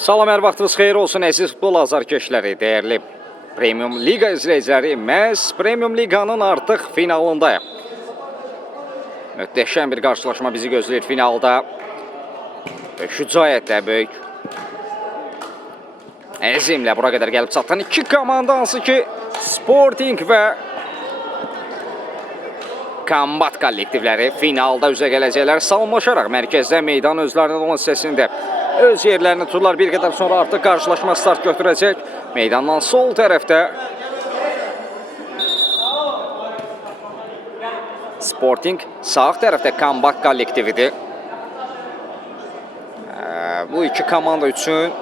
Salam, hər vaxtınız xeyir olsun əziz futbol azarkeşləri, dəyərli Premium Liga izləyiciləri. Məhz Premium Liganın artıq finalındayıq. Möhtəşəm bir qarşılaşma bizi gözləyir finalda. Şücaətlə böyük əzimlə bura qədər gəlib çatan iki komanda, hansı ki Sporting və Kombat kollektivləri finalda üzə gələcəklər. Salamlaşaraq mərkəzdə meydan özlərindən olan səsində öz yerlərini tuturlar. Bir qədər sonra artıq qarşılaşma start götürəcək. Meydandan sol tərəfdə Sporting, sağ tərəfdə Kombat kollektividir. Bu iki komanda üçün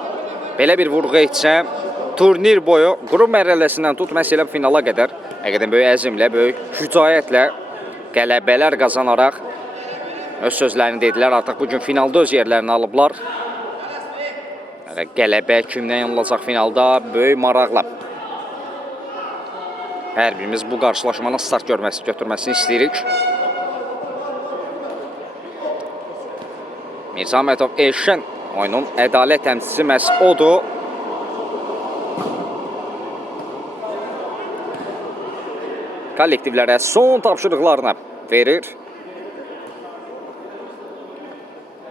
belə bir vurğu etsəm, turnir boyu qrup mərhələsindən tut məsələ finala qədər həqiqətən böyük əzimlə, böyük şücaətlə qələbələr qazanaraq öz sözlərini dedilər. Artıq bugün finalda öz yerlərini alıblar. Qələbə kimdən yanılacaq finalda böyük maraqla. Hər birimiz bu qarşılaşmanın start götürməsini istəyirik. Mirza Əhmədov Elşən oyunun ədalət təmsilçisi məhz odur. Kollektivlərə son tapşırıqlarını verir.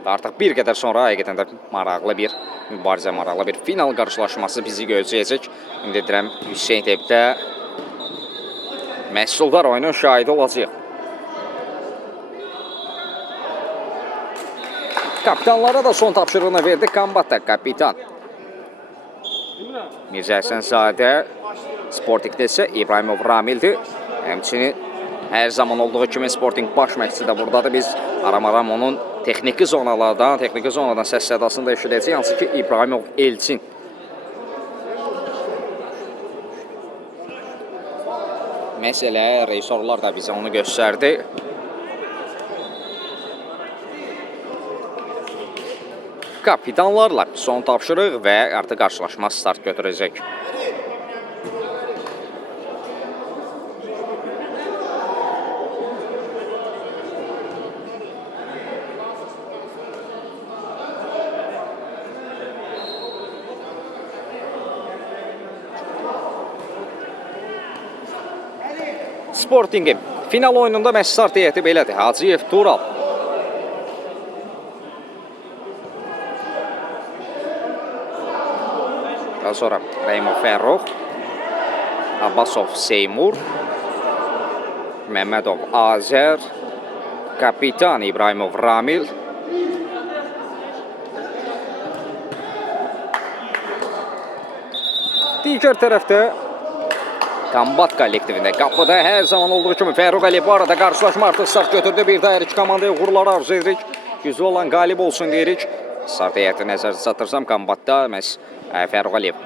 Artıq bir qədər sonra həqiqətən də maraqlı bir mübarizə, maraqlı bir final qarşılaşması bizi gözləyəcək. Ümid edirəm Hüseyn Tepdə məhsuldar oyunun şahidi olacaq. Kapitanlara da son tapşırığını verdi. Kombatda kapitan Mirzə Həsənzadə, Sportingdə isə İbrahimov Ramildir. Həmçinin hər zaman olduğu kimi Sporting baş məqsədi də buradadır. Biz aram-aram onun texniki zonadan səs sədasını da eşidəcək, hansı ki İbrahimov Elçin. Məsələ, rejissorlar da bizə onu göstərdi. Kapitanlarla son tapşırıq və artıq qarşılaşma start götürəcək. Sporting'in final oyununda məhz start heyəti belədir. Hacıyev Tural, daha sonra Rəymov Fərrux, Abbasov Seymur, Məmmədov Azər, kapitan İbrahimov Ramil, digər tərəfdə Kombat kollektivində qapıda hər zaman olduğu kimi Fərruq Əliyev. Bu arada qarşılaşma artıq start götürdü. Bir daha hər iki komandaya uğurlar arzu edirik. Güclü olan qalib olsun deyirik. Start heyəti nəzərdə çatdırsam, Kombatda məhz Fərruq Əliyev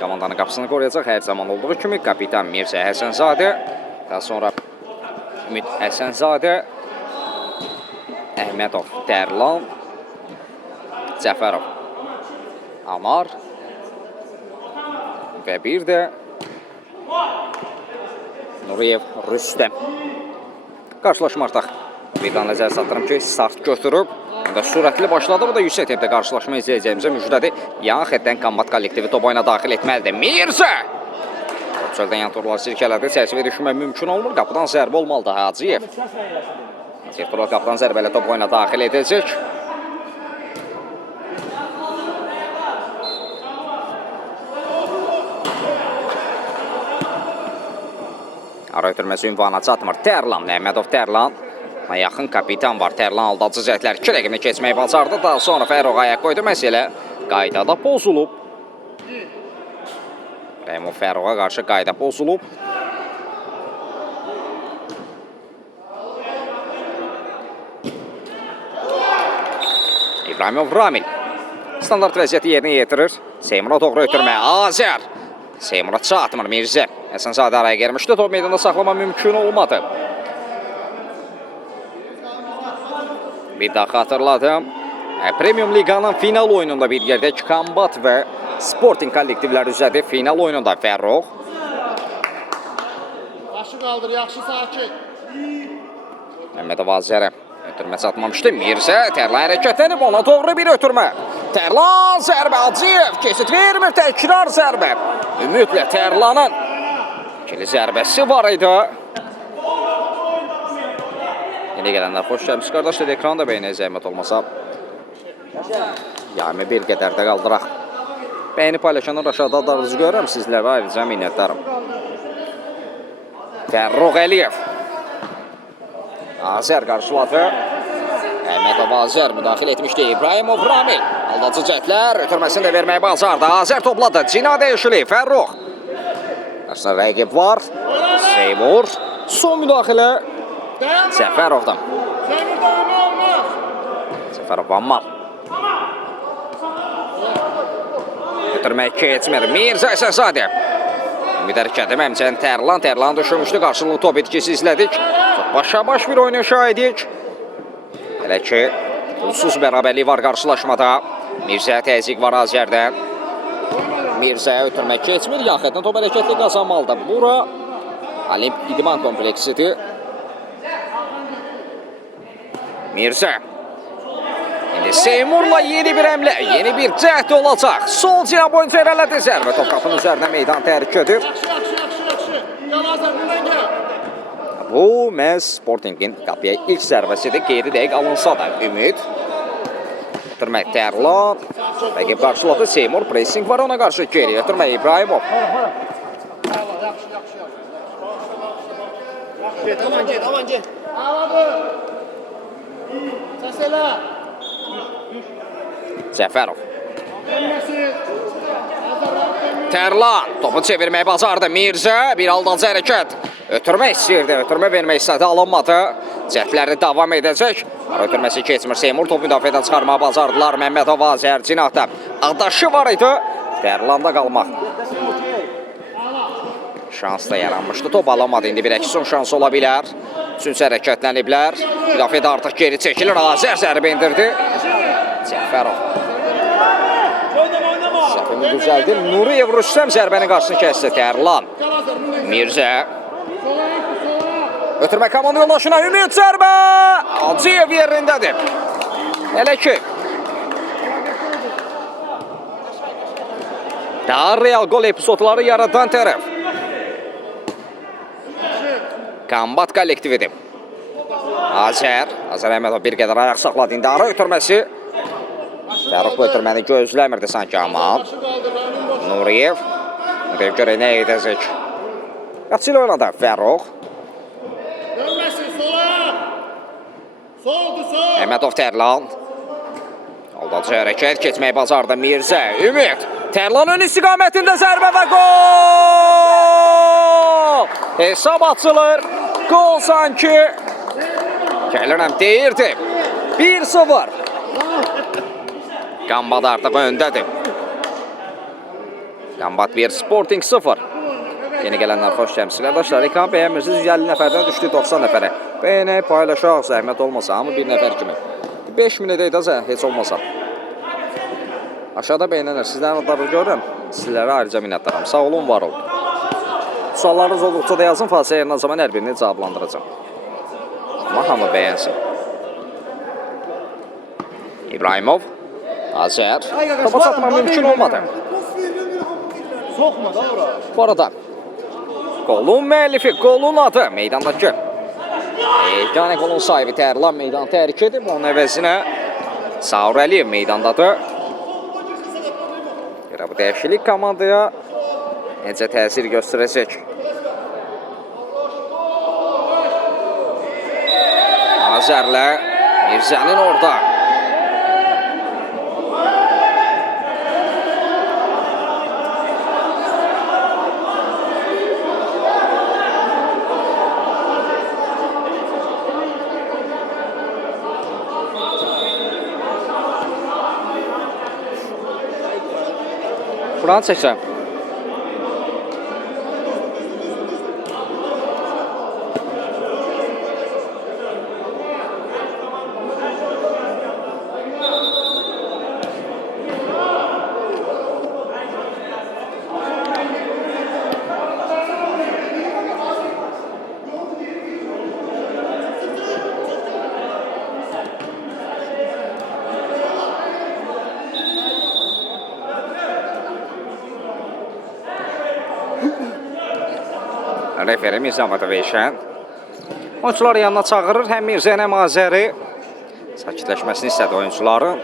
komandanın qapısını qoruyacaq. Hər zaman olduğu kimi kapitan Mirzə Həsənzadə, daha sonra Ümid Həsənzadə, Əhmədov Dərlan, Cəfərov Amar və bir də Nuriyev Rüstəm. Qarşılaşma artıq bir daha nəzər çatdırım ki, start götürüb. Sürətli başladı. Bu da yüksək tempdə qarşılaşma izləyəcəyimizə müjdədir. Yan xətdən Kombat kollektivi top oyuna daxil etməlidir. Mirzə! Çöldən yan turlar sirkələdi. Çərçivə düşmək mümkün olmur. Qapıdan zərbə olmalıdır Hacıyev. Hacıyev Tural qapıdan zərbələ top oyuna daxil edəcək. Ara ötürməsi ünvana çatmır. Tərlan, Məhmədov Tərlan. Yaxın kapitan var. Tərlan aldadıcı cəhdlər 2 rəqimini keçməyi bacardı. Daha sonra Fərruq ayaq qoydu. Məsələ qaydada pozulub. Rəymov Fərruğa qarşı qayda pozulub. İbrahimov Ramil standart vəziyyəti yerinə yetirir. Seymura doğru ötürmə. Azər. Seymura çatmır Mirzə. Həsənzadə araya girmişdi. Top meydanda saxlama mümkün olmadı. Bir daha xatırladım. Premium Liganın final oyununda bir yerdə Kombat və Sporting kollektivləri üzədir. Final oyununda Fərruq. Başı qaldır, yaxşı sakin. Məmmədov Azərə ötürmə çatmamışdı. Mirzə tərlə hərəkətlənib, ona doğru bir ötürmə. Tərlan zərbə Hacıyev keçid vermir, təkrar zərbə. Ümidlə Tərlanın ikili zərbəsi var idi. Yeni gələnlər xoş gəlmişsiniz qardaşlar, ekranı da bəyənək zəhmət olmasa. Yəni bir qədər də qaldıraq. Bəyəni paylaşanlar aşağıda adarınızı görürəm, sizlərə ayrıca minnətdarım. Fərruq Əliyev Azər qarşıladı. Əhmədov Azər müdaxilə etmişdi. İbrahimov Ramil aldadıcı cəhdlər ötürməsini də verməyə bacardı. Azər topladı. Cina dəyişili. Fərruq. Qarşısında rəqib var. Seymur. Son müdaxilə Səfərovdan. Səfərov Ammar. Ötürmək keçmir. Mirzə Əsəzadə. Ümid hərəkətim həmçinin Tərlan düşürmüşdü. Qarşılıqlı top etkisi izlədik. Başa-baş bir oyuna şahidik. Hələ ki, pulsuz bərabərlik var qarşılaşmada. Mirzə təzyiq var Azərdən. Mirzə ötürmək keçmir. Yaxından top hərəkətli qazanmalıdır. Bura Olimp İdman kompleksidir. Mirzə. İndi Seymurla yeni bir əmlə, yeni bir cəhd olacaq. Sol cinah boyunca irələdi zərbə. Top qapının üzərinə meydan təhrük edir. Bu məhz Sportingin qapıya ilk zərbəsidir. Qeyri dəqiq alınsa da Ümid. Ötürmək Tərlan. Rəqib qarşıladı Seymur. Pressing var ona qarşı geri. Ötürmək İbrahimov. Aman get. Səfərov. Tərlan topu çevirməyə bacardı. Mirzə bir aldancı hərəkət. Ötürmək istəyirdi. Ötürmə vermək istədi. Alınmadı. Cəhdləri davam edəcək. Ötürməsi keçmir. Seymur topu müdafiədən çıxarmağa bacardılar. Məmmədov Azər cinahda. Adaşı var idi. Tərlanda qalmaq. Şans da yaranmışdı. Top alamadı. İndi bir son şansı ola bilər. Üçüncü hərəkətləniblər. Müdafiədə artıq geri çəkilir. Azər zərbə indirdi. Səfərov. Səhvini düzəldir. Nuriyev Rüstəm zərbəni qarşısını kəsdi. Tərlan. Mirzə. Ötürmə komanda yoldaşına Ümid zərbə. Hacıyev yerindədir. Hələ ki. Daha real gol epizodları yaradan tərəf. Qambat kollektividir. Azər Əhmədov bir qədər ayaq saxladı. İndi ara ötürməsi. Fərruq bu ötürməni gözləmirdi sanki amma. Nuriyev. Nuriyev görə nə edəcək? Qaçı ilə oynadı Fərruq. Əhmədov Tərlan. Aldadıcı hərəkət keçməyi bacardı Mirzə. Ümid. Tərlan ön istiqamətində zərbə və gol! Hesab açılır. Gol sanki. Gəlirəm deyirdi. 1-0. Qambat artıq öndədir. Qambat 1, Sporting 0. Yeni gələnlər xoş gəlmişsiniz qardaşlar. Ekran bəyənmirsiniz. 50 nəfərdən düşdü 90 nəfərə. Bəyənək, paylaşaq, zəhmət olmasa. Hamı bir nəfər kimi. 5000 edək də heç olmasa. Aşağıda bəyənənlər sizlərin adları görürəm. Sizlərə ayrıca minnətdaram. Sağ olun, var olun. Suallarınız olduqca da yazın. Fasilə yerindən zaman hər birini cavablandıracağım. Amma hamı bəyənsin. İbrahimov. Azər. Topa satmaq mümkün olmadı. Soxma da ora. Bu arada golun müəllifi, golun adı meydandakı. Yəni golun sahibi Tərlan meydanı tərk edib. Onun əvəzinə Saur Əliyev meydandadır. Bu dəyişiklik komandaya necə təsir göstərəcək? Azərlə Mirzənin orada. Buranı çəkəcəm. referi Mirzə Motivation. Oyuncuları yanına çağırır. Həm Mirzə, həm Azəri sakitləşməsini istədi oyuncuların.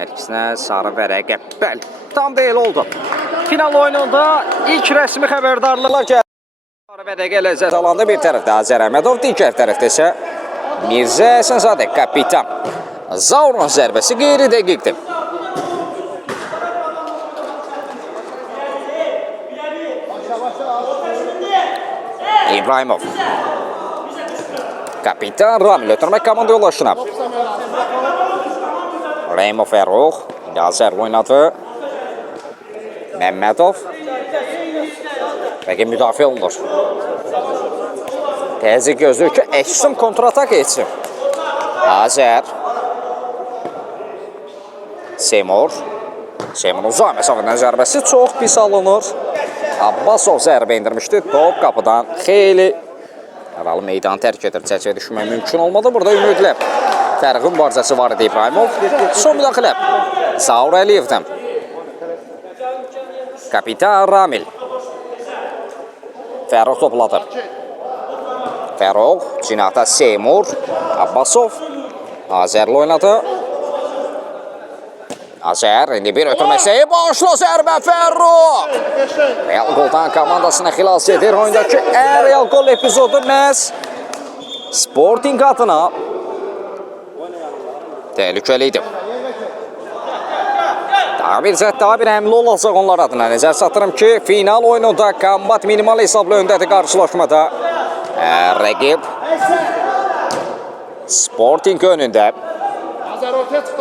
Hər ikisinə sarı vərəqə. Bəli, tam deyil oldu. Final oyununda ilk rəsmi xəbərdarlıqlar gəldi. Sarı vərəqə ləzzət alanda bir tərəfdə Azər Əhmədov, digər tərəfdə isə Mirzə Həsənzadə, kapitan. Zaurun zərbəsi qeyri-dəqiqdir. İbrahimov. Kapitan Ramil ötürmək komanda yoldaşına. Reymo Fərux. İndi Azər oynadı. Məmmədov. Bəqə müdafiə olunur. Təzə gözlür ki, Əksim kontratak etsin. Azər. Seymur. Seymurun uzaq məsafədən zərbəsi çox pis alınır. Abbasov zərbə indirmişdi. Top qapıdan xeyli aralı meydanı tərk edir. Çərçivəyə düşmək mümkün olmadı. Burada ümidlə Fərğin mübarizəsi var idi İbrahimov. Son müdaxilə Zaur Əliyevdən. Kapitan Ramil. Fərux topladı. Fərux, cinahda Seymur, Abbasov. Azərli oynadı. Azər, indi bir ötürməsi. Boşlu zərbə Fərux. Real Qoldan komandasını xilas edir. Oyundakı ən real qol epizodu məhz Sporting adına təhlükəli idi. Daha bir həmli olacaq onlar adına. Nəzər satırım ki, final oyununda Kombat minimal hesablı öndədir qarşılaşmada. Rəqib Sporting önündə.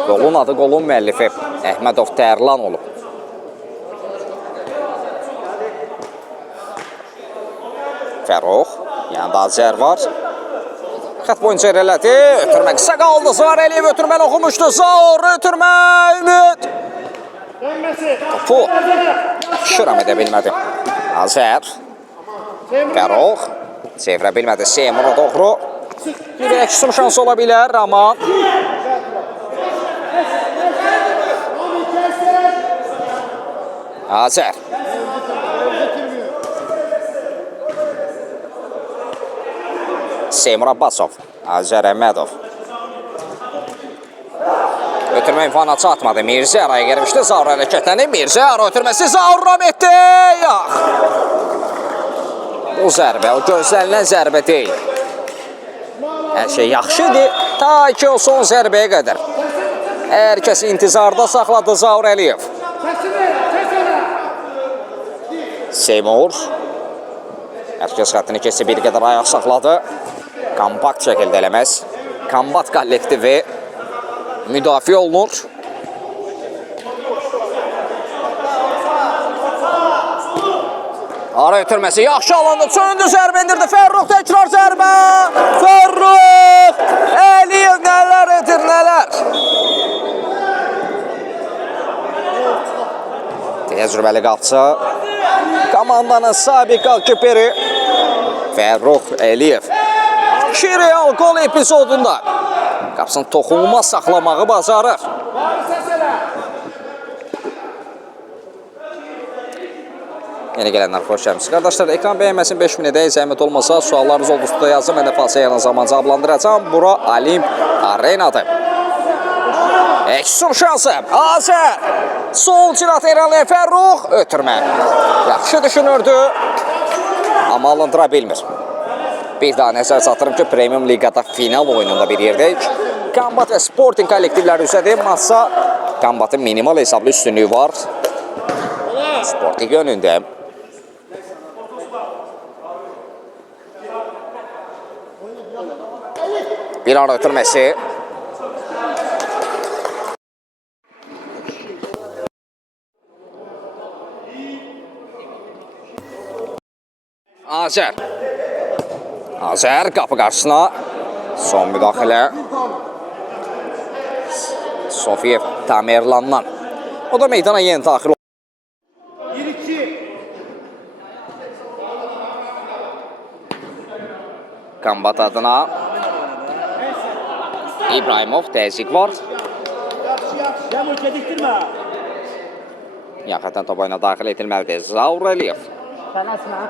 Qolun adı, qolun müəllifi Əhmədov Tərlan olub. Fərux, yanında Azər var. Xət boyunca irələdi. Ötürmə qısa qaldı. Zaur Əliyev ötürməni oxumuşdu. Zaur ötürmə. Ümid. Topu şıram edə bilmədi. Azər. Fərux. Çevirə bilmədi. Seymura doğru. Bir əksim şansı ola bilər, amma Azər. Seymur Abbasov. Azər Əhmədov. Ötürmə imkanı çatmadı. Mirzə araya girmişdi. Zaur hərəkətlənib. Mirzə ara ötürməsi. Zaur Ramətdi. Yax. O zərbə, o gözlənilən zərbə deyil. Hər şey yaxşıdır. Ta ki o son zərbəyə qədər. Hər kəs intizarda saxladı Zaur Əliyev. Seymur. Hər kəs xəttini keçsə bir qədər ayaq saxladı. Kompakt şəkildə eləməz. Kombat kollektivi müdafiə olunur. Ara ötürməsi yaxşı alındı. Çöndü, zərbə indirdi. Fərux təkrar zərbə. Fərux. Əliyev nələr edir, nələr. Təcrübəli qapçı. Komandanın sabiq golkiperi Fərux Əliyev. 2 real gol epizodunda qapısını toxunulmaz saxlamağı bacarır. Yeni gələnlər xoş gəlmişsiniz. Qardaşlar, ekran bəyənməsin 5000 edək. Zəhmət olmasa, suallarınız olduqda yazın. Mən də falsiya yalan zaman cavablandıracağım. Bura Olimp Arenadır. Əksim şansı. Azər. Sol cinat Eranlı Fərux. Ötürmə. Yaxşı düşünürdü. Amma alındıra bilmir. Bir daha nəzər satırım ki, Premium Ligada final oyununda bir yerdəyik. Kombat və Sporting kollektivləri üzədir. Masa Kombatın minimal hesablı üstünlüyü var. Sporting önündə. Bir ara ötürməsi. Azər. Azər qapı qarşısına. Son müdaxilə. Sofiyev Tamerlandan. O da meydana yeni daxil oldu. Kombat adına İbrahimov təzyiq var. Cəmur gedikdirmə. Yaxından top oyuna daxil edilməlidir. Zaureliyev. Tələsmə.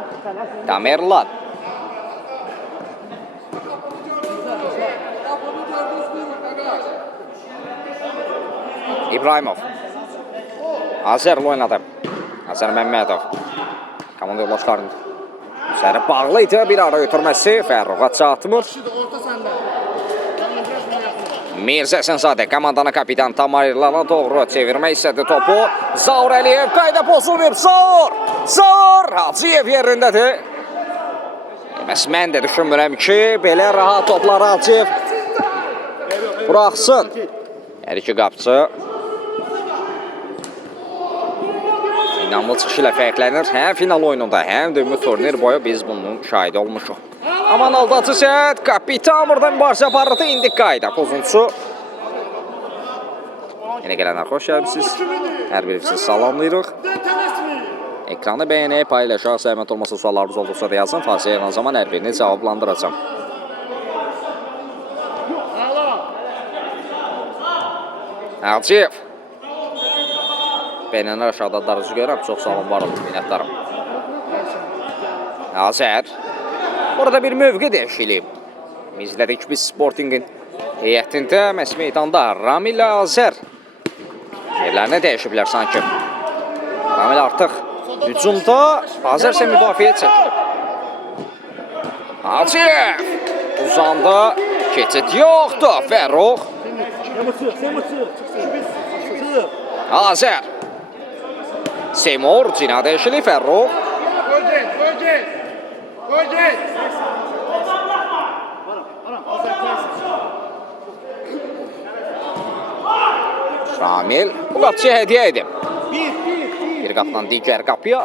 Tamerlan. İbrahimov. Azərlə oynadı. Azər Məmmədov. Komanda yoldaşlarının üzəri bağlı idi. Bir ara ötürməsi Fərruğa çatmır. Mirzə Sənzadə komandanın kapitan Tamerlana doğru çevirmək istədi topu. Zaur Əliyev qayda pozulmayıb. Zaur Hacıyev yerindədir. Mən də düşünmürəm ki, belə rahat topları Hacıyev buraxsın. Hər iki qapçı İnanlı çıxışı ilə fərqlənir. Həm final oyununda, həm də ümumi turnir boyu biz bunun şahidi olmuşuq. Aman aldatıcı səhət, kapitan buradan mübarizə aparırdı. İndi qayda pozuntusu. Yenə gələnlər xoş gəlmişsiniz. Hər birimizi salamlayırıq. Ekranı bəyənək, paylaşaq, zəhmət olmasa suallarınız olursa da yazın. Fasilə yanan zaman hər birini cavablandıracam. Hacıyev. Beynənlər aşağıda darıcı görürəm. Çox sağ olun, var olun, minnətdarım. Azər. Burada bir mövqe dəyişilib. İzlədik biz Sportingin heyətində, məhz meydanda Ramil ilə Azər yerlərini dəyişiblər sanki. Ramil artıq hücumda, Azər isə müdafiəyə çəkilib. Hacıyev uzandı, keçid yoxdur, Fərruq. Azər. Seymur, cina dəyişilib, Fərruq. Ramil bu qapçıya hədiyyə edib. Bir qapdan digər qapıya.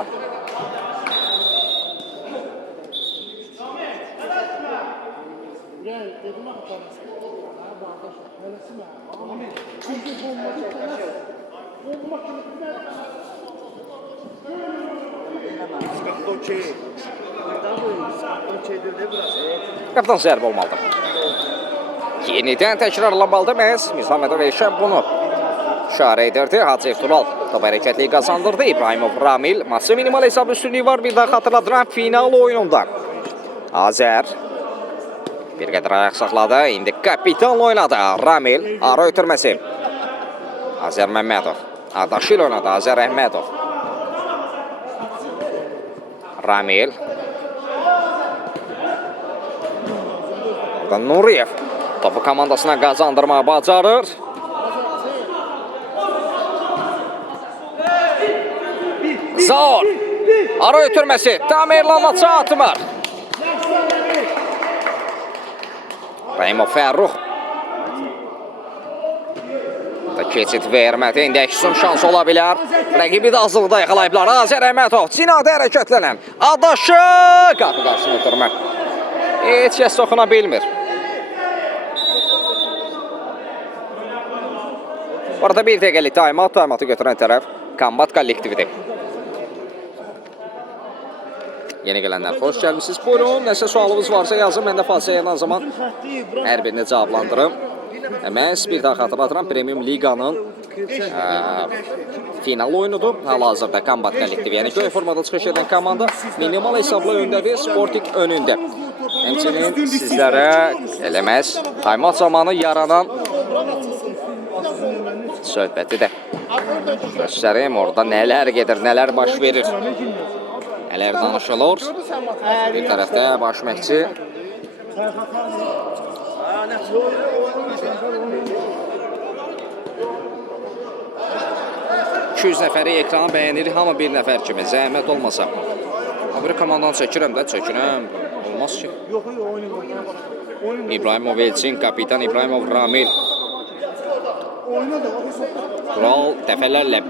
Qapdan zərbə olmalıdır. Yenidən təkrarlanmalıdır məhz. Mirzamədə Elşən bunu işarə edirdi. Hacıyev Tural top hərəkətliyi qazandırdı. İbrahimov Ramil maçı minimal hesab üstünlüyü var. Bir daha xatırladıram final oyununda. Azər bir qədər ayaq saxladı. İndi kapitanla oynadı. Ramil ara ötürməsi. Azər Məmmədov. Adaşil oynadı. Azər Əhmədov. Ramil. Burada Nuriyev topu komandasına qazandırmağı bacarır. Zaur. Ara ötürməsi. Tamerlanla çatmır. Rahimov Fərruq. Keçid vermədi. İndi əksun şans ola bilər. Rəqibi də azlıqda yaxalayıblar. Azər Əhmədov cinadə hərəkətlənən. Adaşı. Qapı qarşısını ötürmə. Heç kəs toxuna bilmir. Orada bir dəqiqəlik taymatı götürən tərəf Kombat kollektividir. Yeni gələnlər xoş gəlmişsiniz. Buyurun, nəsə sualınız varsa yazın. Mən də fasilə yanan zaman hər birini cavablandırım. Məhz bir daha xatırlatıram, Premium Liqanın final oyunudur. Hal-hazırda Kombat kollektivi, yəni göy formada çıxış edən komanda minimal hesabla öndədir, Sporting önündə. Həmçinin sizlərə eləməz taymat zamanı yaranan söhbəti də göstərim. Orada nələr gedir, nələr baş verir, nələr danışılır. Bir tərəfdə baş məşqçi 200 nəfəri ekranı bəyənir, hamı bir nəfər kimi, zəhmət olmasa. Biri komandanı çəkirəm də, çəkirəm. Olmaz ki. İbrahimov Elçin, kapitan İbrahimov Ramil. Tural dəfələrlə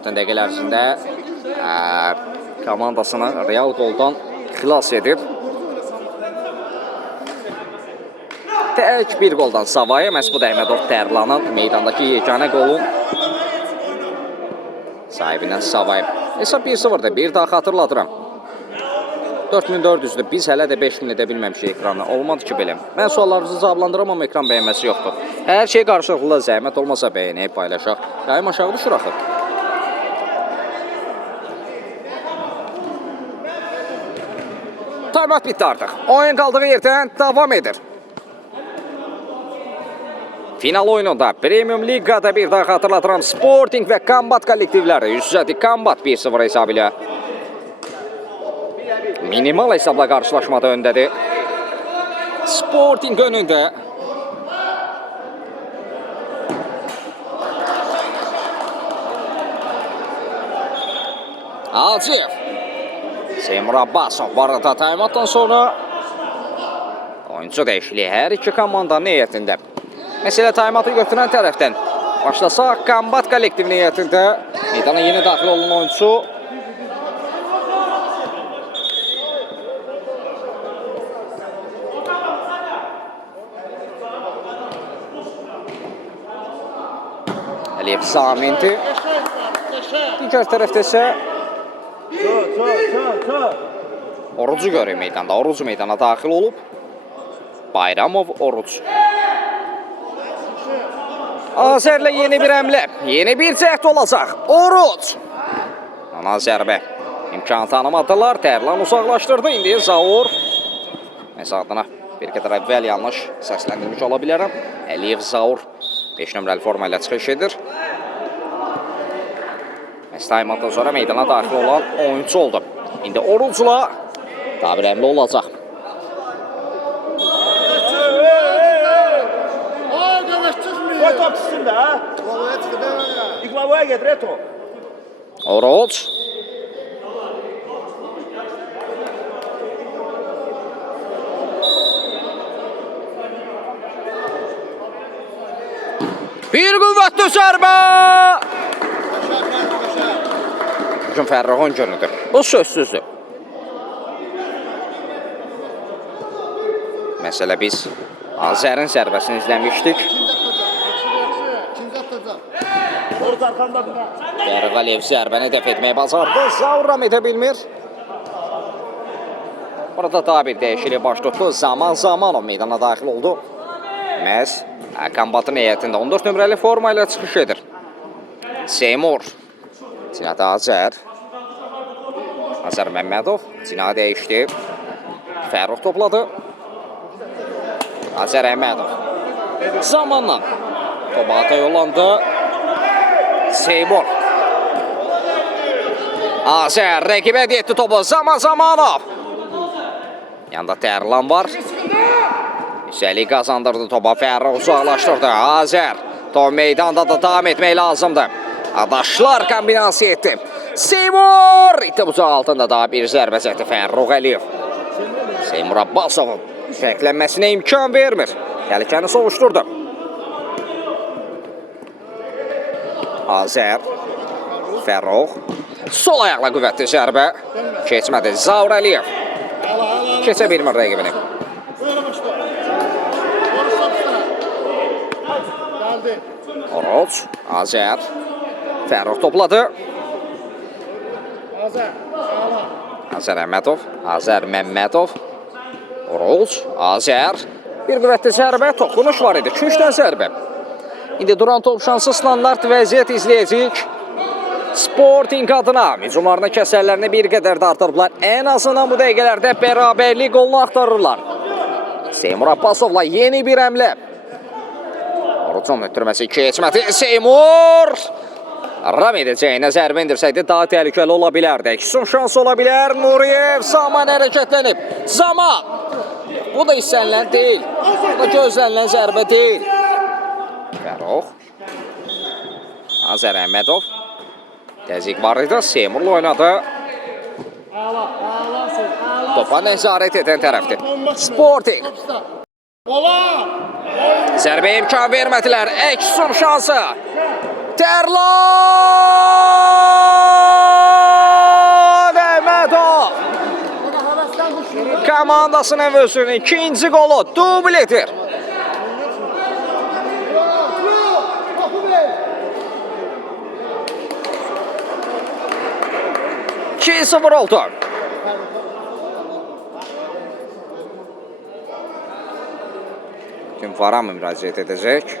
ötən dəqiqələr ərzində komandasını Real qoldan xilas edib. Tək bir qoldan savayı Məsud Əhmədov Tərlanın meydandakı yeganə qolun sahibindən savayı. Hesab 1-0'da bir daha xatırladıram. 4400-dür. Biz hələ də 5000 edə bilməmişik ekranı. Olmadı ki belə. Mən suallarınızı cavablandıram, amma ekran bəyənməsi yoxdur. Hər şey qarşılıqlı, zəhmət olmasa bəyənib, paylaşaq. Yayım aşağı düşür axı. Timeout bitdi artıq. Oyun qaldığı yerdən davam edir. Final oyununda Premium Ligada bir daha xatırlatıram. Sporting və Kombat kollektivləri üz-üzədir. Kombat 1-0 hesabı ilə minimal hesabla qarşılaşmada öndədir. Sporting önündə. Alciyev. Seymur Abbasov var arada timeoutdan sonra oyuncu dəyişikliyi hər iki komandanın heyətində. Məsələ timeout'u götürən tərəfdən başlasaq, Kombat kollektivinin heyətində meydana yeni daxil olan oyuncu Əliyev Samenti. Digər tərəfdə isə Orucu görür meydanda. Orucu meydana daxil olub. Bayramov, Oruc. Azərlə yeni bir əmlə. Yeni bir cəhd olacaq. Oruc. Ana zərbə. İmkan tanımadılar. Tərlan uzaqlaşdırdı. İndi Zaur. Məsəl adına bir qədər əvvəl yanlış səsləndirmiş ola bilərəm. Əliyev Zaur 5 nömrəli forma ilə çıxış edir. Timeoutdan sonra meydana daxil olan oyuncu oldu. İndi Orucla daha bir əmli olacaq. Qoy top çıxsın da, ha? İqlavaya gedir, top. Oruc. Bir qüvvətli zərbə! Hücum Fərrahon görünüdür. Bu sözsüzdür. Məsələ biz Azərin zərbəsini izləmişdik. Qərqaliyev zərbəni dəf etməyə bacardı. Zavram edə bilmir. Burada daha bir dəyişiklik baş tutdu. Zaman o meydana daxil oldu. Məhz Kombatın heyətində 14 nömrəli forma ilə çıxış edir. Seymur. Cinada Azər. Azər Məmmədov. Cinada dəyişdi. Fərruh topladı. Azər Əhmədov. Zamanla Tobata yollandı. Seymur. Azər rəqibə etdi topu. Zamanov. Yanında Tərlan var. Üstəlik qazandırdı topa. Fərruh uzaqlaşdırdı. Azər. Top meydanda da davam etmək lazımdır. Adaşlar kombinasiya etdi. Seymur! İti bucağı altında daha bir zərbə çəkdi Fərruh Əliyev. Seymur Abbasovun şəklənməsinə imkan vermir. Təhlükəni sovuşdurdu. Azər. Fərruh. Sol ayaqla qüvvətli zərbə. Keçmədi. Zaur Əliyev. Keçə bilmir rəqibini. Oruc. Azər. Fərruh topladı. Azər Əhmədov. Azər Məmmədov. Oruc. Azər. Bir qüvvətli zərbə. Toxunuş var idi. 2-3-dən zərbə. İndi duran top şansı standart vəziyyət izləyəcəyik. Sporting adına hücumlarını kəsərlərini bir qədər də artırıblar. Ən azından bu dəqiqələrdə bərabərlik golunu axtarırlar. Seymur Abbasovla yeni bir əmlə. Orucun ötürməsi keçmədi. Seymur! Ram edəcəyinə zərbə indirsəydi daha təhlükəli ola bilərdi. Əksum şans ola bilər. Nuriyev Zaman hərəkətlənib. Zaman! Bu da istənilən deyil. Bu da gözlənilən zərbə deyil. Fərruh. Azər Əhmədov. Təzik var idi. Seymurla oynadı. Topa nəzarət edən tərəfdir. Sporting. Zərbə imkan vermədilər. Əksum şansı. Tərlan Əhmədov komandasının özünün ikinci qolu dubl edir. $2-0 oldu. Hakim VAR-a müraciət edəcək.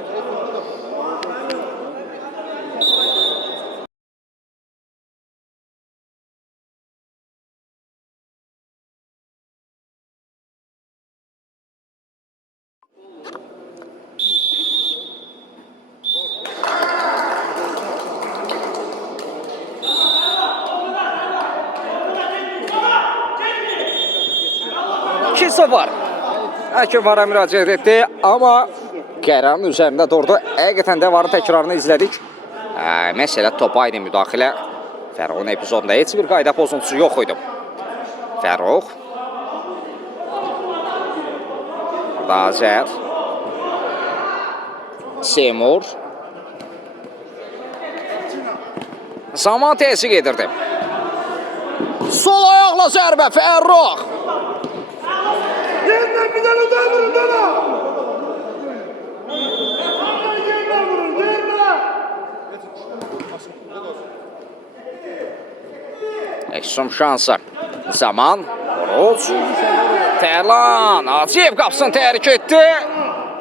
var. Hakim VAR-a müraciət etdi, amma qərarın üzərində durdu. Həqiqətən də VAR-ın təkrarını izlədik. Məsələ topa aydın müdaxilə. Fərruxun epizodunda heç bir qayda pozuntusu yox idi. Fərrux. Burada Azər. Seymur. Zaman təsiq edirdi. Sol ayaqla zərbə Fərrux. Yerine bir tane daha vurun bana. Yerine vurun, yerine. Eksum şansı. Zaman. Ruz. Tərlan. Aciyev qapısını tərik etdi.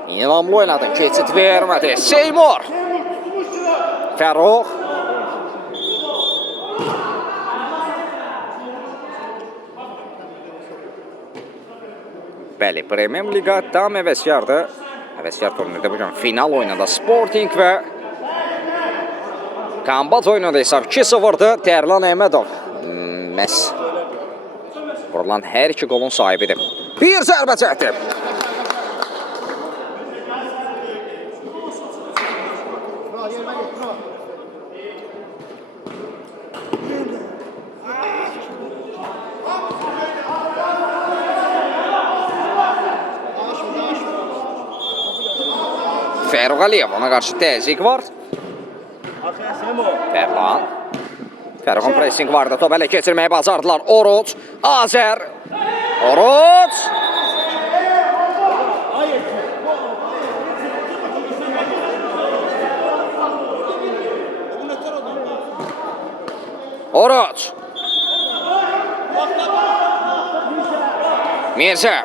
İnamlı oynadı. Keçid vermədi. Seymur. Fərrux. Bəli, Premium Liga tam həvəskardır. Həvəskar turnirdə bugün final oynadı Sporting və Kombat oynadı hesab 2-0'dır. Tərlan Əhmədov məhz vurulan hər iki qolun sahibidir. Bir zərbə çəkdi. Fərruq Əliyev, ona qarşı təzyiq var. Tərlan. Fərruqun pressing vardı, top ələ keçirməyi bacardılar. Oruç, Azər. Oruç. Oruç. Mirzə.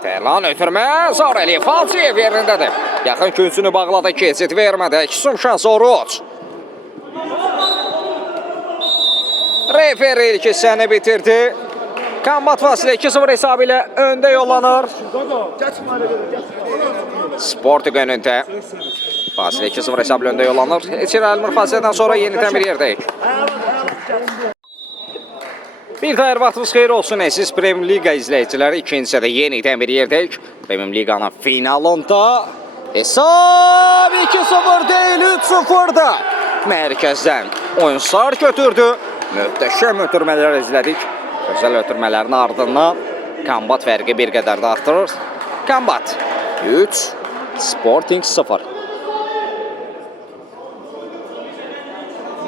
Tərlan ötürmə, Zaur Əliyev Falsiyev yerindədir. Yaxın küncünü bağladı, keçid vermədi. İkisum şansı Oruç. Referi ilk hissəni bitirdi. Kombat Fasilə 2-0 hesabı ilə öndə yollanır. Sporting önündə. Fasilə 2-0 hesabı ilə öndə yollanır. İçeri Elmir Fasilədən sonra yenidən bir yerdəyik. Bir daha vaxtınız xeyir olsun, əziz Premium Liga izləyiciləri. İkincisi də yenidən bir yerdəyik. Premium Liganın finalında hesab 2-0 deyil, 3-0'da. Mərkəzdən oyunçular götürdü. Möhtəşəm ötürmələr izlədik. Gözəl ötürmələrin ardından Kombat fərqi bir qədər də artırır. Kombat 3, Sporting 0.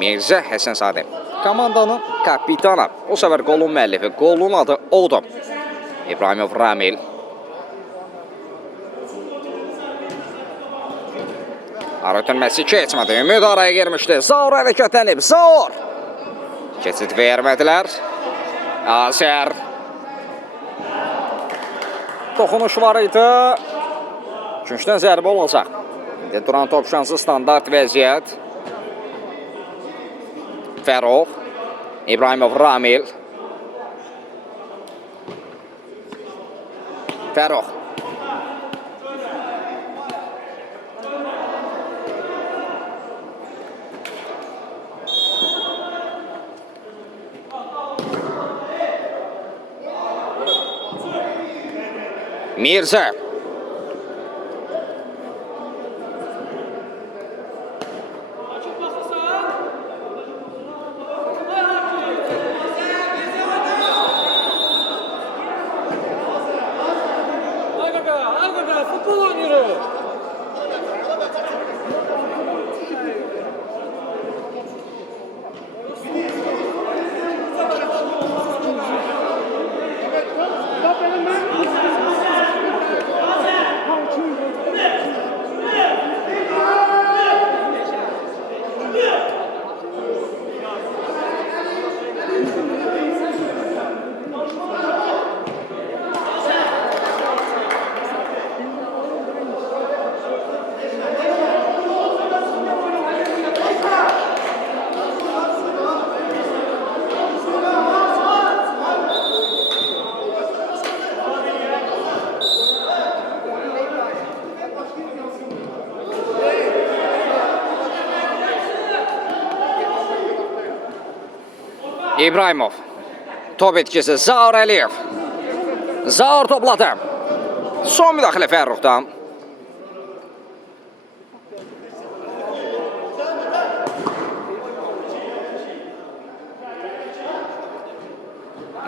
Mirzə Həsənzadə. Komandanın kapitanı, o səfər qolun müəllifi, qolun adı odur. İbrahimov Ramil. Ara ötürməsi keçmədi, Ümid araya girmişdi. Zaur hərəkətlənib, Zaur. Keçid vermədilər. Azər. Toxunuş var idi. Küncdən zərbə olacaq. İndi duran top şansı standart vəziyyət. Fərruq, İbrahimov Ramil. Fərruq. Mirzə. Futbol oynuyoruz. İbrahimov. Top etkisi Zaur Əliyev. Zaur topladı. Son müdaxilə Fərruxdan.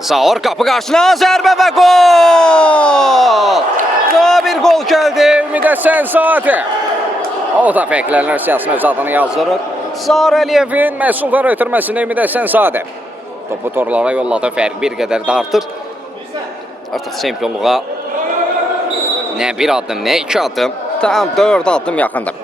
Zaur qapı qarşısına zərbə və gol! Daha bir gol gəldi Ümid Sənzadə. O da fəklənlər siyasının öz adını yazdırır. Zaur Əliyevin məhsullar ötürməsində Ümid Sənzadə. Topu torlara yolladı, fərq bir qədər də artır. Artıq çempionluğa nə bir addım, nə iki addım, tam 4 addım yaxındır.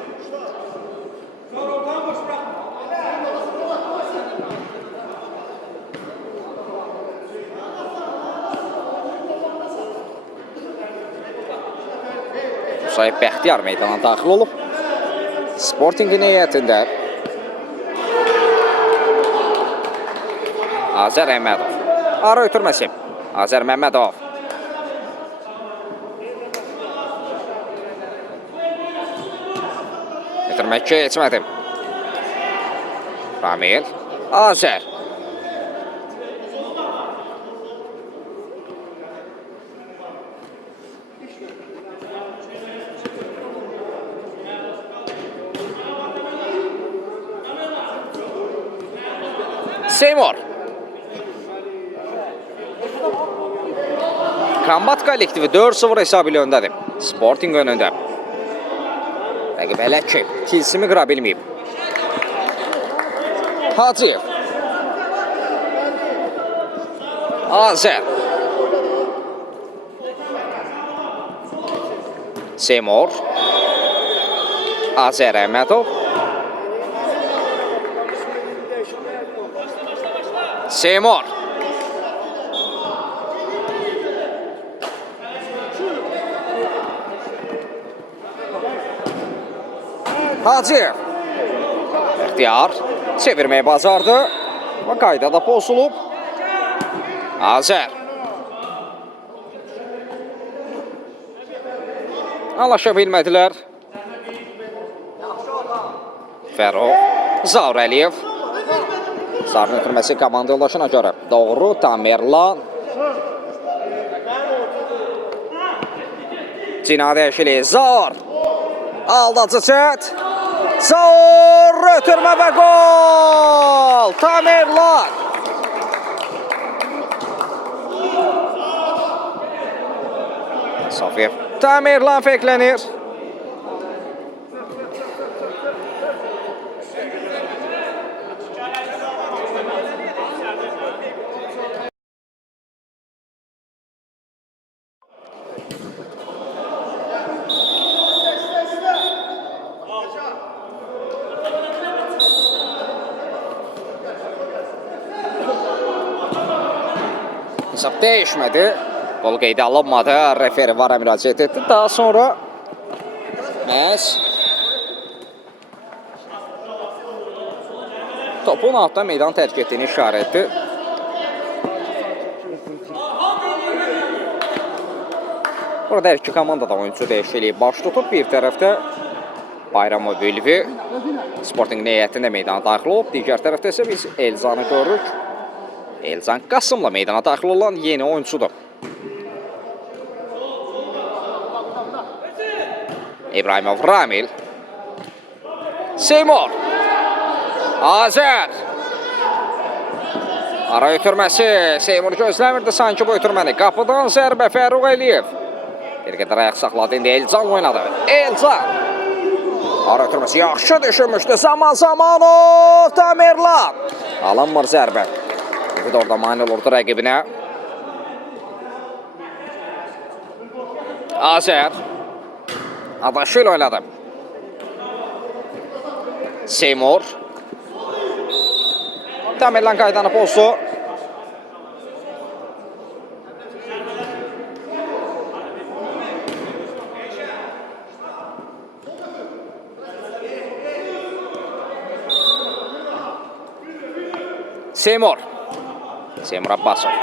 Musayib Bəxtiyar meydana daxil olub. Sportingin heyətində Azər Əhmədov. Ara ötürməsi. Azər Məmmədov. Ötürmək keçmədi. Ramil. Azər. Seymur. Kombat kollektivi 4-0 hesabı ilə öndədir. Sporting önündə. Rəqib hələ ki, kilsimi qıra bilməyib. Hacıyev. Azər. Seymur. Azər Əhmədov. Seymur. Hacıyev. Bəxtiyar çevirməyi bacardı və qaydada pozulub. Azər. Anlaşa bilmədilər. Fərruh. Zaur Əliyev. Zarın ötürməsi komanda yoldaşına görə. Doğru. Tamerlan. Cina dəyişili. Zaur. Aldacı çət. Zaur ötürmə və gol. Tamerlan. Sofiyev. Tamerlan fəklənir. Hesab dəyişmədi. Gol qeydə alınmadı. Referi vara müraciət etdi. Daha sonra məhz topun altdan meydan tərk etdiyini işarə etdi. Burada hər iki komanda da oyuncu dəyişikliyi baş tutub. Bir tərəfdə Bayramov Ülvi Sporting heyətində meydana daxil olub. Digər tərəfdə isə biz Elzanı görürük. Elzan Qasımla meydana daxil olan yeni oyuncudur. İbrahimov Ramil. Seymur. Azər. Ara ötürməsi. Seymur gözləmirdi sanki bu ötürməni. Qapıdan zərbə Fərruh Əliyev. Bir qədər ayaq saxladı. İndi Elzan oynadı. Elzan. Ara ötürməsi yaxşı düşünmüşdü. Zaman o. Tamerlan. Alınmır zərbə. Bir də orada mani olurdu rəqibinə. Azər. Adaşı ilə oynadı. Seymur. Tamerlan qaydanı pozdu. Seymur. Seymur Abbasov.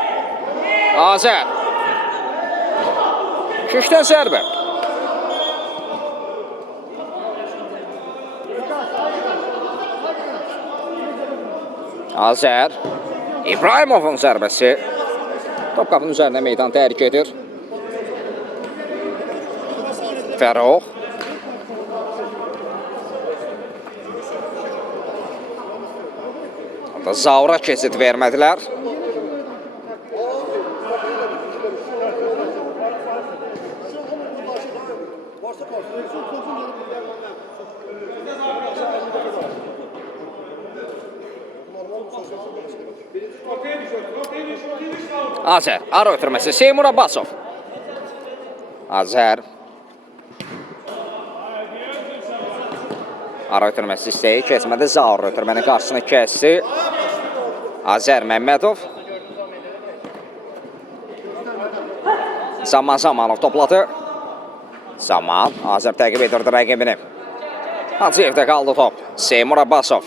Azər. Şişdən zərbə. Azər. İbrahimovun zərbəsi. Top qapının üzərində meydan tərk edir. Fərux. Zaura keçid vermədilər. Azər, ara ötürməsi Seymur Abbasov. Azər. Ara ötürməsi istəyi kəsmədi. Zaura ötürmənin qarşısını kəsdi. Azər Məmmədov. Zaman Zamanov topladı. Zaman. Azər təqib edirdi rəqibini. Hacıyevdə qaldı top. Seymur Abbasov.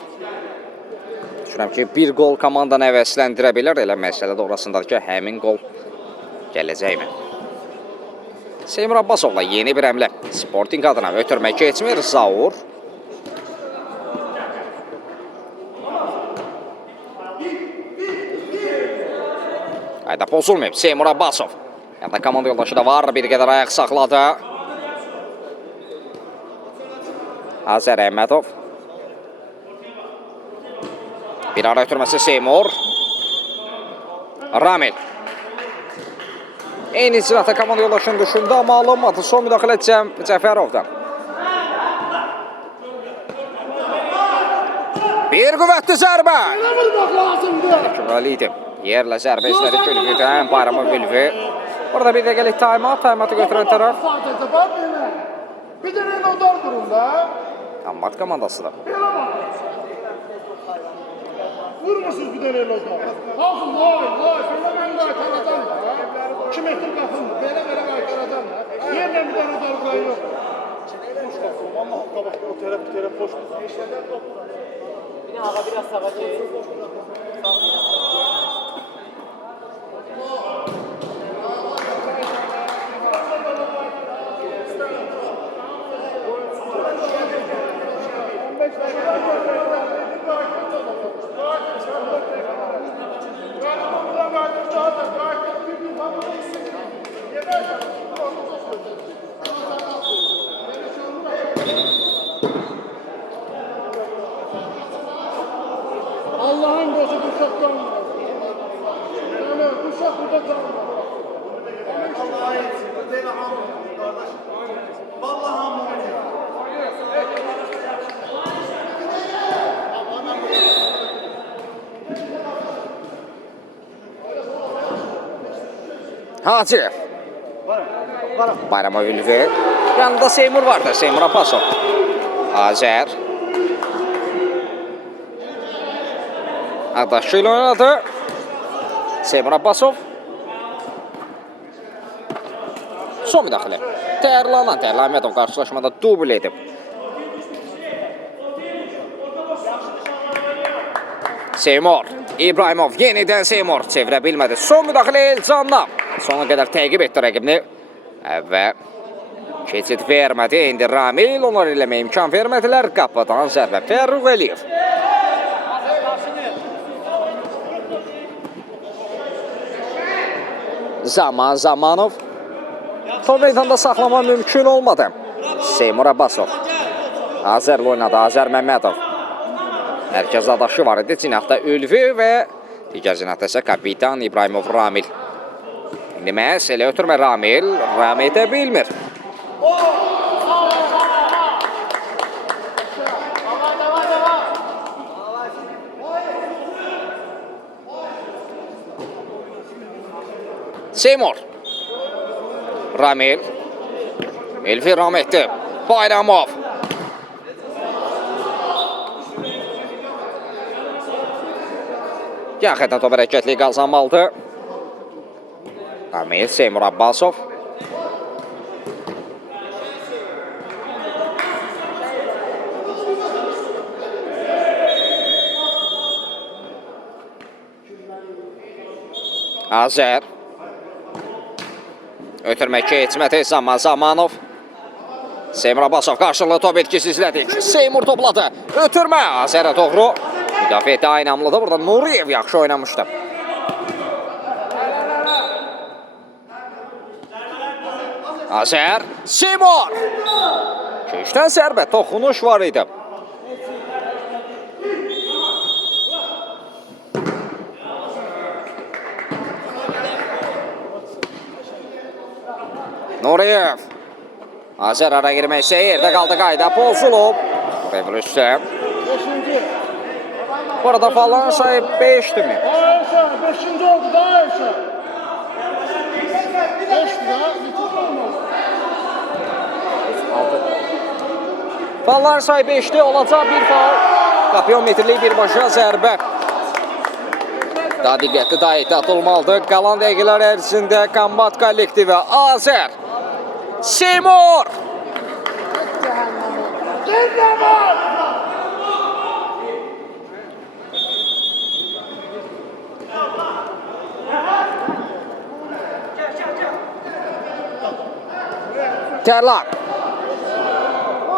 Düşünürəm ki, bir gol komandanı əvəzləndirə bilər. Elə məsələ də orasındadır ki, həmin gol gələcəkmi? Seymur Abbasovla yeni bir əmlə. Sporting adına ötürmə keçmir. Zaur. Qayda pozulmayıb. Seymur Abbasov. Yanında komanda yoldaşı da var. Bir qədər ayaq saxladı. Azər Əhmədov. Bir ara ötürməsi Seymur. Ramil. Eyni icraata komanda yoldaşını düşündü, amma alınmadı. Son müdaxilə Cəfərovdan. Bir qüvvətli zərbə. Şübhəli idi. Yerlə zərbə izlədi Gülvüdən, Bayramov Gülvü. Burada bir dəqiqəlik taymatı götürən tərəf. Bir dənə nodar qurun da. Kombat komandasıdır. Vurmursuz bir dənə nodar. Qalsın, lay, belə mən qaytaracam da. 2 metr qapındır, belə qaytaracam da. Yerlə bir dənə nodar qoyun yox. Boş qalsın, amma qabaqda o tərəf boşdur. Bir ağa biraz sağa çek. Allah'ın gözü uşaqdan. Yəni uşaq burada qalmır. Allah'a etsin. Belə hamı qardaş. Vallahi hamı. Hacıyev. Bayramov Ülvi. Yanında Seymur vardı. Seymur Abbasov. Azər. Adaşı ilə oynadı. Seymur Abbasov. Son müdaxilə. Tərlan Əhmədov qarşılaşmada dubl edib. Seymur. İbrahimov yenidən Seymur. Çevirə bilmədi. Son müdaxilə Elcanla. Sona qədər təqib etdi rəqibini. Və keçid vermədi. İndi Ramil onlar eləmə imkan vermədilər. Qapıdan zərbə Fərruq Əliyev. Zamanov. Top meydanda saxlama mümkün olmadı. Seymur Abbasov. Azərlə oynadı. Azər Məmmədov. Mərkəz adaşı var idi. Cinahda Ülvi və digər cinahda isə kapitan İbrahimov Ramil. İndi məhz elə ötürmə Ramil. Ramil edə bilmir. Seymur. Ramil. Elfi Rahmetli. Bayramov. Yaxədən top hərəkətli qazanmalıdır. Ramil, Seymur Abbasov. Azər. Ötürmək keçmədi Zamanov. Seymur Abbasov qarşılıqlı top etkisizlədi. Seymur topladı. Ötürmə Azərə doğru. Müdafiə etdi Aynamlıda. Burada Nuriyev yaxşı oynamışdı. Azər, Simon. Keçdən zərbə, toxunuş var idi. Nuriyev. Azər ara girmək istəyir, yerdə qaldı qayda, pozulub. Revolusiya. 5-ci. Burada falan sayı 5'ti mi? Ayşe, 5-ci oldu da Ayşe. 5'ti da, bitir olmaz. Fallar sayı 5'ti, olacaq bir fal. Qapiyometrli birbaşa zərbə. Daha diqqətli, daha ehtiyat olmalıdır. Qalan dəqiqələr ərzində kombat kollektivi Azər, Simur. Tərlan.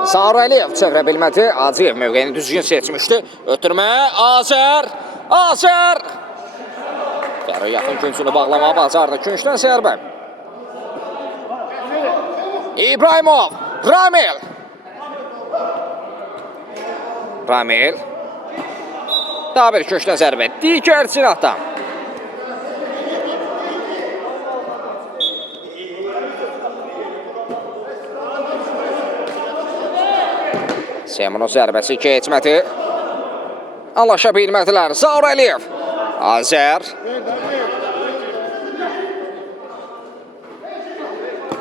Zaur Əliyev çevirə bilmədi. Acıyev mövqeyini düzgün seçmişdi. Ötürmə, Azər, Azər. Fəro yaxın küncünü bağlamağa bacardı. Küncdən zərbə. İbrahimov, Ramil. Ramil. Daha bir küncdən zərbə. Digər cinahdan. Semunun zərbəsi keçmədi. Anlaşa bilmədilər. Zaur Əliyev. Azər.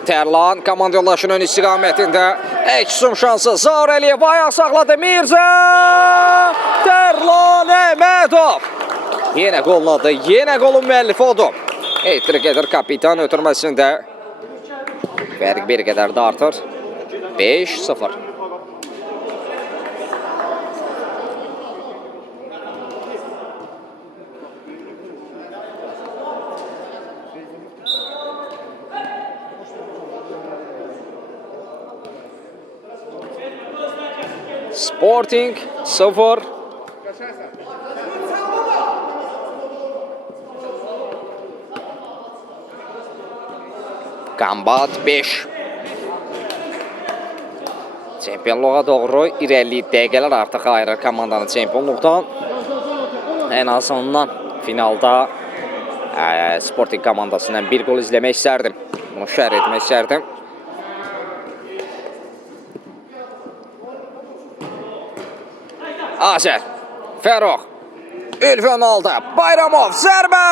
Tərlan komanda yoldaşının istiqamətində. Əksum şansı. Zaur Əliyev ayaq saxladı. Mirzə. Tərlan Əmədov. Yenə qolnadı. Yenə qolun müəllifi odur. Eytrik edir kapitan ötürməsində. Fərq bir qədər də artır. 5-0. Sporting 0. Kombat 5. Çempionluğa doğru irəli dəqiqələr artıq ayırır komandanın çempionluqdan. En azından finalda Sporting komandasından bir gol izləmək istərdim. Bunu şərh etmək istərdim. Azər, Fərox, Ülfən aldı, Bayramov, zərbə!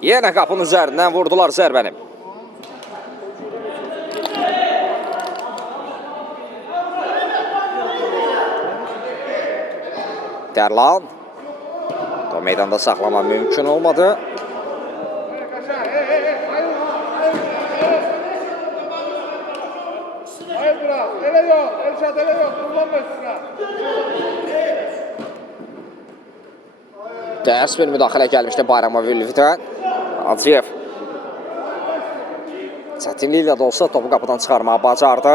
Yenə qapının üzərindən vurdular zərbəni. Tərlan, o meydanda saxlama mümkün olmadı. Hayır bırak, ele yok, Elşad ele yok, kullanma üstüne. Dərs bir müdaxilə gəlmişdi Bayramov Ülfdən. Acıyev çətinliklə də olsa topu qapıdan çıxarmağa bacardı.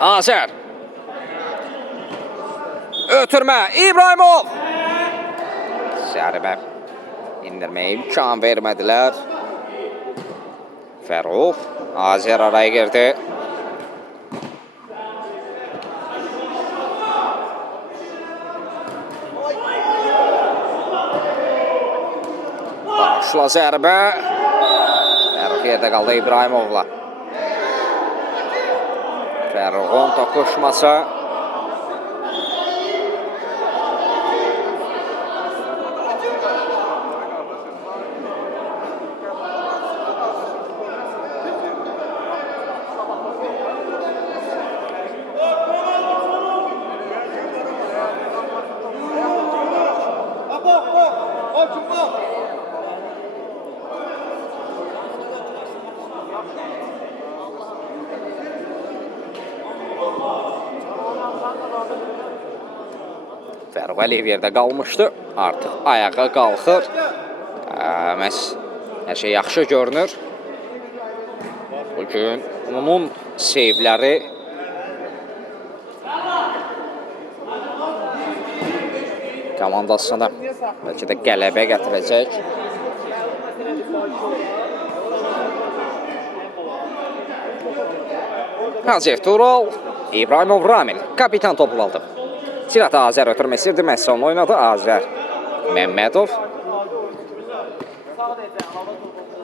Azər. Ötürmə, İbrahimov. Zərbə indirməyə imkan vermədilər. Fərox, Azər araya girdi. Başla zərbə. Fərox yerdə qaldı İbrahimovla. Fəroxun toqquşması. Fərox Əliyev yerdə qalmışdı. Artıq ayağa qalxır. Məhz hər şey yaxşı görünür. Bugün onun seyvləri komandasına bəlkə də qələbə gətirəcək. Hacıyev Tural, İbrahimov Ramil kapitan topu aldı. Sinata Azər ötürmə istirdi, Məsson oynadı. Azər Məmmədov,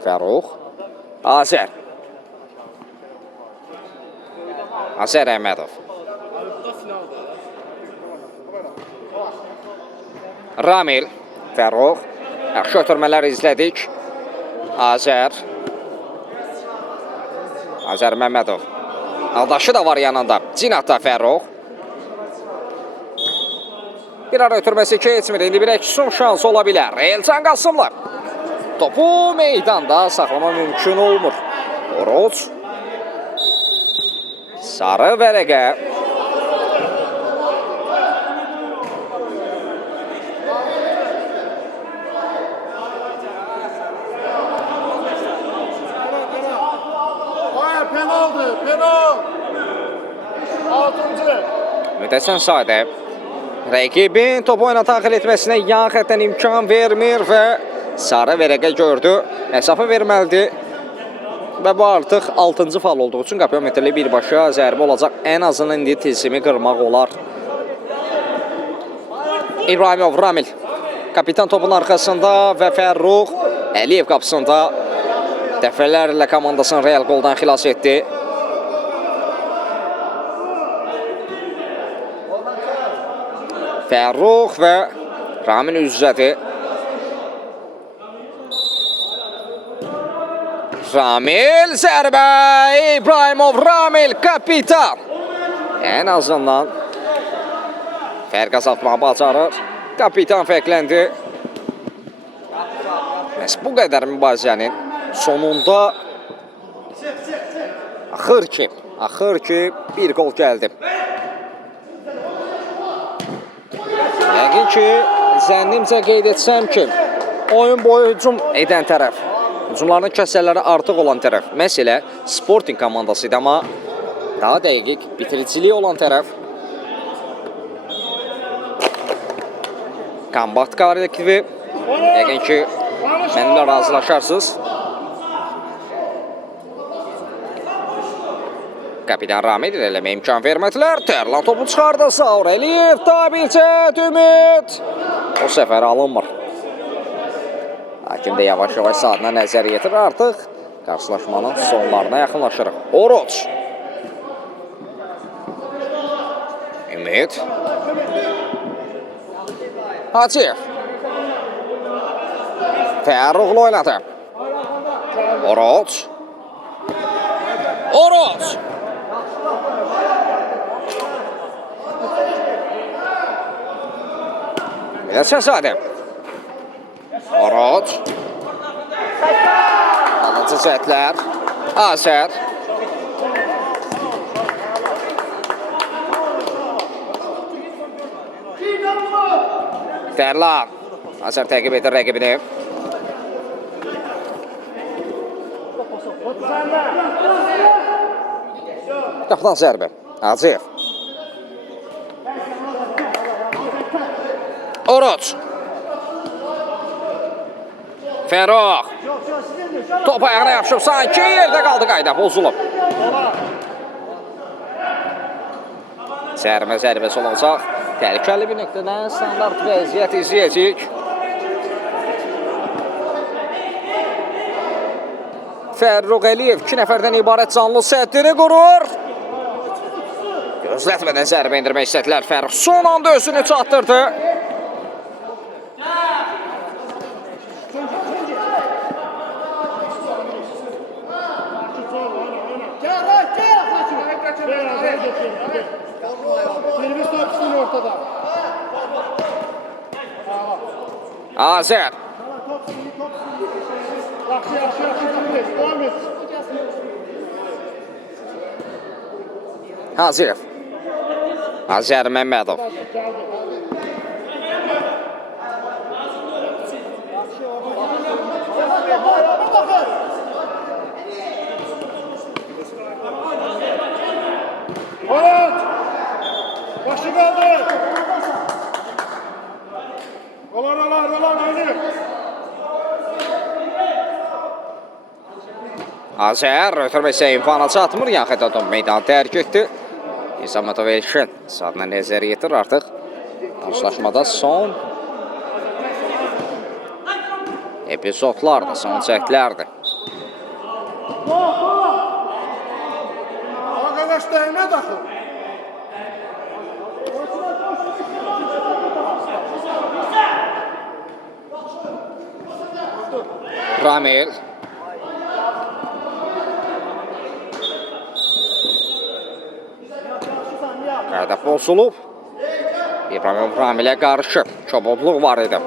Fəruq, Azər Əhmədov, Ramil, Fəruq. Yaxşı ötürmələr izlədik. Azər Məmmədov. Adaşı da var yanında. Cinata Fəruq. Bir ara ötürməsi keçmir. İndi bir son şansı ola bilər. Elcan Qasımlı. Topu meydanda saxlama mümkün olmur. Oroç. Sarı vərəqə. Penal. 6-cı. Müdəsən Sadə rəqibin topu oyuna daxil etməsinə yan xəttdən imkan vermir və sarı vərəqə gördü. Məsafə verməlidir. Və bu artıq 6-cı faul olduğu üçün qapıyometrli birbaşa zərbə olacaq. Ən azından indi tilsimi qırmaq olar. İbrahimov Ramil kapitan topun arxasında və Fəruq Əliyev qapısında dəfələrlə komandasını real qoldan xilas etdi. Fəruq və Ramil üz-üzədir. Ramil zərbə, İbrahimov Ramil kapitan. Ən azından fərq azaltmağı bacarır. Kapitan fərqləndi. Məhz bu qədər mübarizənin sonunda axır ki bir qol gəldi. Yəqin ki, zənnimcə qeyd etsəm ki, oyun boyu hücum edən tərəf, hücumların kəsərləri artıq olan tərəf, məsələ Sporting komandası idi, amma daha dəqiq bitiriciliyi olan tərəf Kombat kollektivi. Yəqin ki, mənimlə razılaşarsınız. Kapitan Ramil eləmə imkan vermədilər. Tərlan topu çıxardı. Zaur Əliyev, Tabicət, Ümid. O səfər alınmır. Hakim də yavaş-yavaş saatına nəzər yetirir. Artıq qarşılaşmanın sonlarına yaxınlaşırıq. Oroç. Ümid. Hacıyev. Fəruqlu oynadı. Oroç. Şəhzadə. Oroç. Alıcı cəhətlər. Azər. Tərlan. Azər təqib edir rəqibini. Qapıdan zərbə. Hacıyev. Oroç. Fəruq. Top ayağına yapışıb, sanki yerdə qaldı, qayda bozulub. Zərbəsi olacaq. Təhlükəli bir nöqtədən standart vəziyyət izləyəcək. Fəruq Əliyev 2 nəfərdən ibarət canlı səddini qurur. Gözlətmədən zərbə indirmək istədilər. Fəruq son anda özünü çatdırdı. Azər. Hacıyev. Azər Məmmədov. Başı qaldı. Oralar oynayın. Azər ötürməsə imkana çatmır, yaxıda top meydanı tərk etdi. İsametov Elşin sağına nəzər yetir artıq. Qarşılaşmada son epizodlardır, son çəklərdir. Arkadaş değme takım. Ramil. Qayda pozulub. İbrahim Ramilə qarşı çobodluq var idi.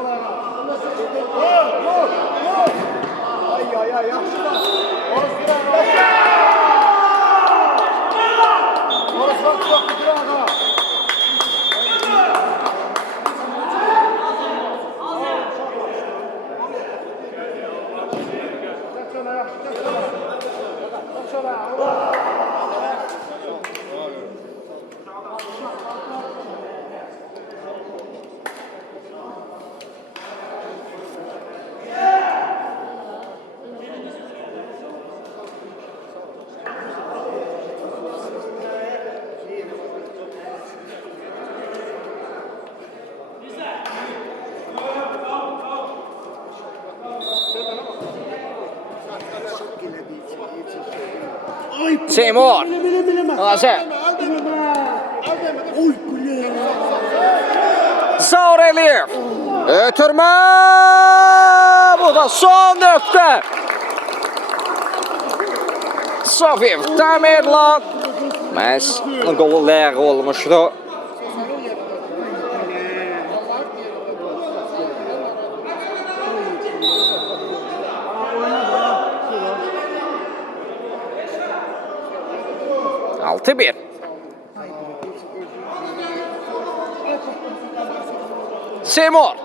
Seymur. Azər. Zaur Əliyev. Ötürmə. Bu da son nöqtə. Sofiyev Tamerlan. Məhz qolu ləğv olmuşdu. Altı bir. Seymur.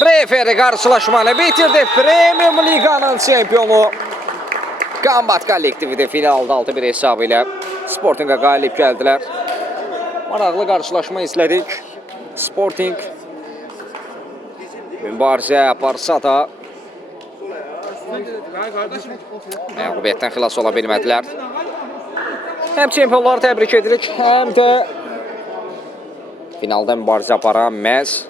Referi qarşılaşmanı bitirdi. Premium Liqanın çempionu Qambat kollektivi də finalda 6-1 hesabı ilə Sportinga qalib gəldilər. Maraqlı qarşılaşma izlədik. Sporting mübarizə aparsa da məğlubiyyətdən xilas ola bilmədilər. Həm çempionları təbrik edirik, həm də finalda mübarizə aparan məhz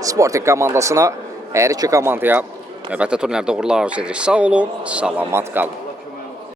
Sporting komandasına, hər iki komandaya növbəti turnirdə uğurlar arzu edirik. Sağ olun, salamat qalın.